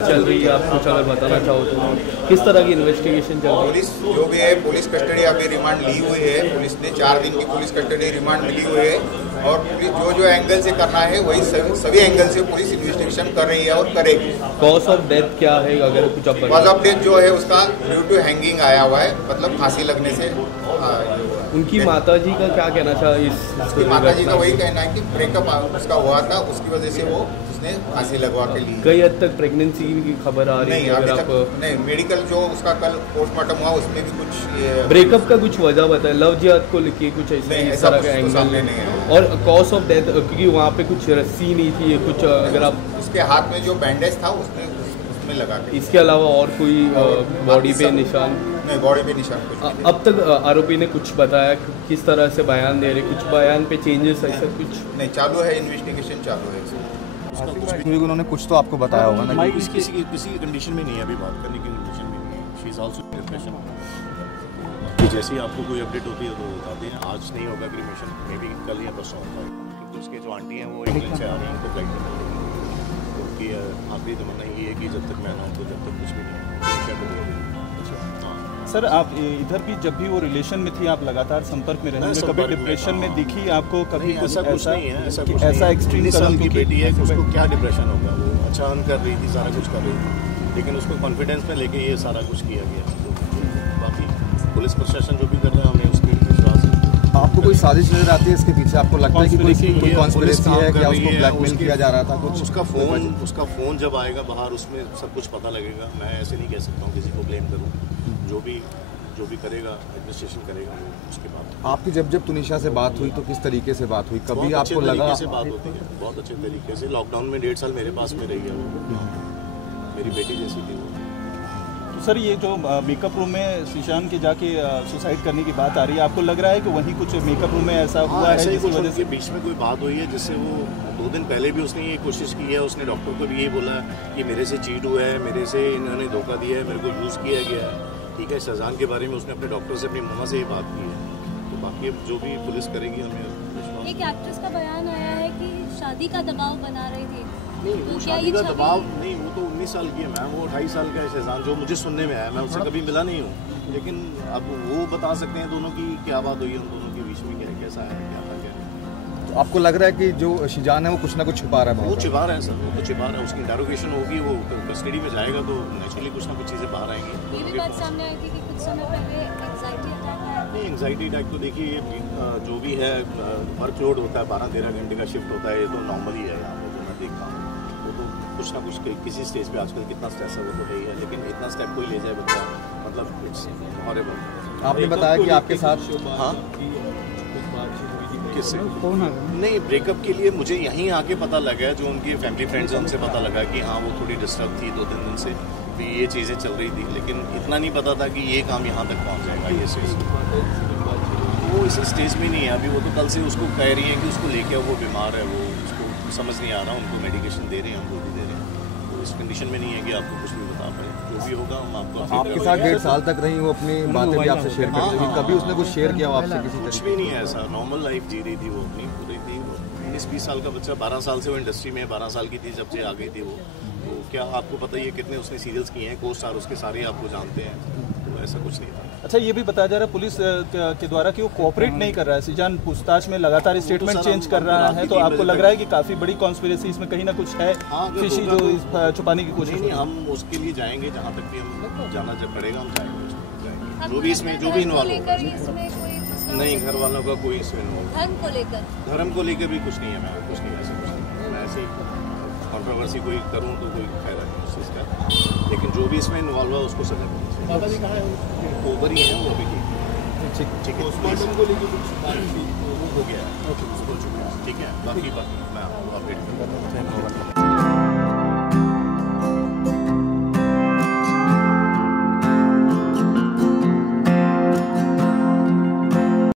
चल रही है, आप कुछ अगर बताना चाहो तो किस तरह की इन्वेस्टिगेशन चल रही है? पुलिस जो भी है, पुलिस कस्टडी अभी रिमांड ली हुई है। पुलिस ने 4 दिन की पुलिस कस्टडी रिमांड मिली हुई है और पुलिस जो एंगल से करना है वही सभी एंगल से पुलिस इन्वेस्टिगेशन कर रही है और करेगी। कॉज ऑफ डेथ क्या है अगर कुछ आप कॉज ऑफ डेथ जो है उसका ड्यू टू हैंगिंग आया हुआ है, मतलब फांसी लगने से। उनकी माताजी का क्या कहना था उसकी माताजी का वही कहना है कि ब्रेकअप उसका हुआ था, उसकी वजह से वो उसने फांसी लगवा के ली। कई हद तक प्रेगनेंसी की खबर आ रही है। अभी तक नहीं, मेडिकल जो उसका कल पोस्टमार्टम हुआ उसमें भी कुछ ब्रेकअप का कुछ वजह बताए, लव जिहाद को लेके कुछ ऐसा तरह का एंगल नहीं है। और कॉज ऑफ डेथ क्योंकि वहाँ पे कुछ रस्सी नहीं थी कुछ, अगर आप उसके हाथ में जो बैंडेज था उसमें लगा के। इसके अलावा और कोई बॉडी पे निशान नहीं, बॉडी पे निशान कुछ नहीं। अब तक आरोपी ने कुछ बताया किस तरह से बयान दे रहे, कुछ बयान पे चेंजेस ऐसा कुछ नहीं? चालू है, इन्वेस्टिगेशन चालू है। क्योंकि उन्होंने कुछ तो आपको बताया होगा ना। किसी कंडीशन में नहीं है अभी बात करने की, कंडीशन में नहीं है। She is also in depression. जैसे ही आपको कोई अपडेट होती है तो बताते हैं। आज नहीं होगा क्रिमेशन, मे बी कल या परसों होगा, क्योंकि उसके जो आंटी हैं वो इंग्लैंड से आ रही हैं, उनको फ्लाइट में। उनकी आखिरी तमन्ना ये है कि जब तक मैं ना हूँ तो जब तक कुछ भी नहीं। सर, आप इधर भी जब भी वो रिलेशन में थी आप लगातार संपर्क में रहेंगे, कभी डिप्रेशन में दिखी आपको? कभी ऐसा कुछ नहीं है, ऐसा एक्सट्रीम साल की बेटी है, उसको क्या डिप्रेशन होगा? वो अच्छा अर्न कर रही थी, सारा कुछ कर रही थी, लेकिन उसको कॉन्फिडेंस में लेके ये सारा कुछ किया गया। तो बाकी पुलिस प्रशासन जो भी कर रहा है हमें उस पर विश्वास है। आपको कोई साजिश नजर आती है इसके पीछे? आपको लगता है कि कोई कॉन्स्पिरेसी है, क्या उसको ब्लैकमेल किया जा रहा था कुछ? उसका फोन जब आएगा बाहर उसमें सब कुछ पता लगेगा। मैं ऐसे नहीं कह सकता हूँ किसी को ब्लेम करूँ। जो भी करेगा एडमिनिस्ट्रेशन करेगा उसके बाद। आपकी जब तुनिशा से बात हुई तो किस तरीके से बात हुई? कभी आपको लगा? से बात होती है बहुत अच्छे तरीके से। लॉकडाउन में 1.5 साल मेरे पास में रही है वो, मेरी बेटी जैसी थी वो। तो सर, ये जो मेकअप रूम में शीशान के जाके सुसाइड करने की बात आ रही है, आपको लग रहा है कि वहीं कुछ मेकअप रूम में ऐसा हुआ है जिसकी वजह से बीच में कोई बात हुई है जिससे वो 2 दिन पहले भी उसने ये कोशिश की है। उसने डॉक्टर को भी ये बोला कि मेरे से चीट हुआ है, मेरे से इन्होंने धोखा दिया है, मेरे को यूज़ किया गया है। ठीक है, शहजान के बारे में उसने अपने डॉक्टर से, अपनी मम्मा से ये बात की है। तो बाकी अब जो भी पुलिस करेगी हमें विश्वास। एक एक्ट्रेस का बयान आया है कि शादी का दबाव बना रही थी। नहीं, वो शादी का दबाव नहीं, वो तो 19 साल की है मैम, वो 2.5 साल का है शहजान, जो मुझे सुनने में आया। मैं उससे कभी मिला नहीं हूँ, लेकिन अब वो बता सकते हैं दोनों की क्या बात हुई है, उन दोनों के बीच में क्या कैसा है, क्या था क्या। तो आपको लग रहा है कि जो शीजान है वो कुछ ना कुछ छुपा रहा है? वो छुपा रहा है सर, वो तो छुपा रहा है। उसकी इंटरोगेशन होगी, वो कस्टडी में जाएगा तो नेचुरली कुछ ना कुछ चीज़ें बाहर आएंगी। ये भी बात सामने आई थी कि कुछ समय पहले एंग्जाइटी अटैक आया। नहीं, एंग्जाइटी अटैक तो देखिए जो भी है, वर्कलोड होता है, 12-13 घंटे का शिफ्ट होता है, ये तो नॉर्मल ही है यहाँ पर जो मैं देखता हूँ। वो तो कुछ ना कुछ किसी स्टेज पे आजकल कितना स्ट्रेस है वो तो है ही है, लेकिन इतना स्टेप कोई ले जाए बच्चा, मतलब इट्स हॉरिबल। आपने बताया कि आपके साथ किससे नहीं, ब्रेकअप के लिए मुझे यहीं आके पता लगा है, जो उनकी फैमिली फ्रेंड्स हैं उनसे पता लगा कि हाँ वो थोड़ी डिस्टर्ब थी 2-3 दिन से भी, ये चीज़ें चल रही थी, लेकिन इतना नहीं पता था कि ये काम यहाँ तक पहुँच जाएगा। ये स्टेज वो इस स्टेज में नहीं है अभी। वो तो कल से उसको कह रही है कि उसको लेके वो बीमार है, वो उसको समझ नहीं आ रहा, उनको मेडिकेशन दे रहे हैं, हमको भी दे रहे हैं। तो इस कंडीशन में नहीं है कि आपको कुछ भी बता पाए। जो भी होगा हम आपको। आपके साथ 1.5 साल तक रही, वो अपनी बातें भी आपसे शेयर करती थी, कभी उसने कुछ शेयर किया आपसे किसी कुछ भी नहीं है ऐसा, नॉर्मल लाइफ जी रही थी वो अपनी पूरी थी। 19-20 साल का बच्चा, 12 साल से वो इंडस्ट्री में, 12 साल की थी जब से आ गई थी वो। तो क्या आपको पता ही है कितने उसने सीरियल्स किए हैं, को स्टार उसके सारे आपको जानते हैं, तो ऐसा कुछ नहीं था। अच्छा, ये भी बताया जा रहा है पुलिस के द्वारा कि वो कोऑपरेट नहीं कर रहा है। शीजान पूछताछ में लगातार स्टेटमेंट चेंज कर रहा है, तो आपको लग रहा है कि काफ़ी बड़ी कॉन्स्पिरेसी इसमें कहीं ना कुछ है, फिशी जो छुपाने की कोशिश? नहीं, हम उसके लिए जाएंगे जहाँ तक भी हम जाना जब पड़ेगा हम जाएंगे। जो भी इसमें जो भी इन्वॉल्व होगा। नहीं, घर वालों का कोई इसमें इन्वॉल्व, धर्म को लेकर भी कुछ नहीं है। मैं कुछ नहीं, ऐसा कुछ नहीं। मैं ऐसे कॉन्ट्रोवर्सी कोई करूँ तो कोई फायदा नहीं उस चीज़ का, लेकिन जो भी इसमें इन्वॉल्व हुआ उसको सजा मिलनी चाहिए। बाबा जी कहाँ है? ऊपर ही है वो अभी, ठीक है। पोस्टमार्टम को लेकर कुछ बात हो गया है, हो चुका है, ठीक है। बाकी मैं आपको अपडेट करूँगा।